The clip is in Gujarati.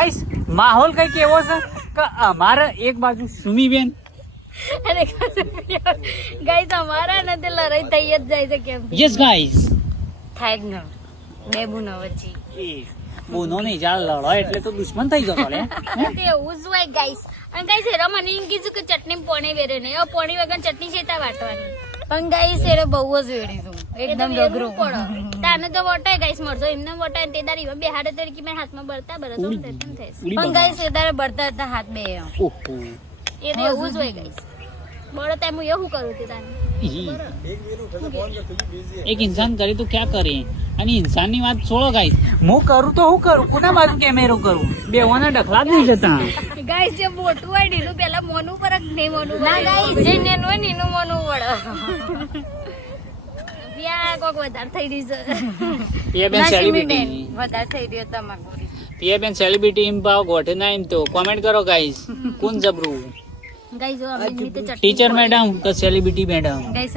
ગાઈસ માહોલ કઈ કેવો છે કે અમારે એક બાજુ સુમીબેન અને ગાઈસ અમારા ને તે લડાઈ થઈ જ જાય છે કેમ યસ ગાઈસ થાય જ ન બે બુનો વચ્ચે બોનો નહીં ચાલ લડો એટલે તો દુશ્મન થઈ જતો લે તે એવું જ હોય ગાઈસ અને ગાઈસ એરા મને એમ કીધું કે ચટણી પોણી વેરે નહીં હવે પોણી વગર ચટણી છે તા વાટવાની પણ ગાઈસ એરે બહુ જ વેડી તું એકદમ રગરો તાને તો વટાય ગાઈસ મળજો એમને વટાય તે દારી બે હાડે તરીકે મે હાથમાં બળતા બરતો તેમ થાય પણ ગાઈસ એ દારે બળતા હતા હાથ બે ઓહો એ તો એવું જ હોય ગાઈસ બળતા હું એવું કરું તે તાને એક ઇન્સાન કરે તો ક્યાં કરે અને ઇન્સાનની વાત છોડો ગાઈસ હું કરું તો હું કરું કોના બાજુ કેમેરો કરું બેવાના ડખલા જ નહીં જતા ગાઈસ જે મોટું હોય નીનું પેલા મોનું પર જ નહીં મોનું ના ગાઈસ જે નેનું હોય નીનું મોનું વળે પિયા કોક વધારે થઈ રહી છે એ બેન સેલિબ્રિટી વધારે થઈ રહ્યો તમાકુ એ બેન સેલિબ્રિટી ઇમ ભાવ ગોઠે ના ઇમ તો કોમેન્ટ કરો ગાઈસ કોણ જબરું ગાઈસ જો અમે નિમિત્તે ચટણી ટીચર મેડમ કે સેલિબ્રિટી મેડમ ગાઈસ